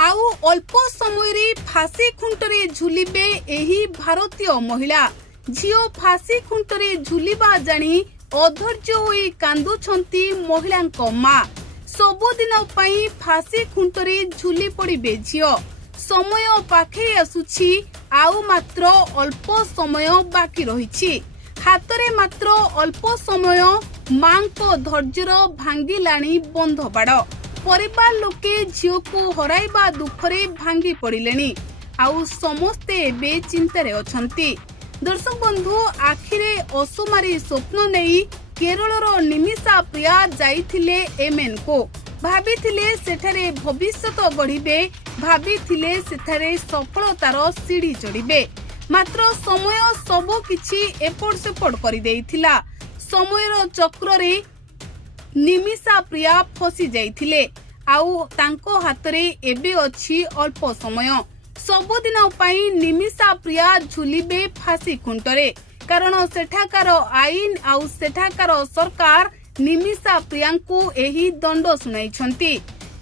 आउ अल्प समय फांसी खुंटरे झुलिबे एही भारतीय महिला झियो फांसी खुंटरे झुलिबा जानी अधैर्य होई कांदुछंती महिलांक मां। सबुदिन पई फांसी खुंटरे झुली पड़िबे झियो। समय पाखे आसुछि आउ मात्र अल्प समय बाकी रहिछि। हातरे मात्र अल्प समय मां को धैर्यर भांगिलाणी बंध बाड़। परिवार लोके झियो को हराइबा दुखरे भांगी पड़िलेनी। आउ समस्ते एबे चिंतारे अछंती। दर्शक बंधु आखिरे असुमारी स्वप्न नहीं केरलर निमिषा प्रिया जाइथिले एमएन को भाबिथिले सेठारे भविष्यत गढ़िबे, भाबिथिले सेठारे सफलतार सीढ़ी चढ़िबे। मात्र समय सब किछि एपड़ सेपड़ करि देइथिला। समयर चक्र निमिषा प्रिया फसी जाइथिले। आउ तांको हातरे एबे अछि अल्प समय। सबुदिन पई निमिषा प्रिया झुलिबे फांसी खुंटरे, कारण सेठाकार आईन आउ सेठाकार सरकार निमिषा प्रियांकु एही दंड सुनाइछंती।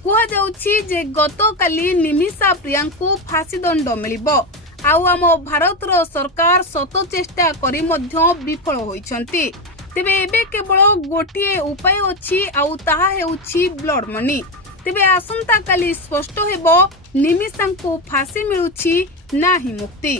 कुहा जाउछि जे गतकाली निमिषा प्रियांकु फांसी दंड मिलिबो। आउ आम भारतर सरकार शत चेष्टा करी मध्य विफल होइछंती। तेबे एबे केवल गोटिए उपाय अछि आउ ताहा हेउछि ब्लड मनी। तेबे आसंता काली स्पष्ट हेबो निमिषांकु फांसी मिलुछि नाही मुक्ति।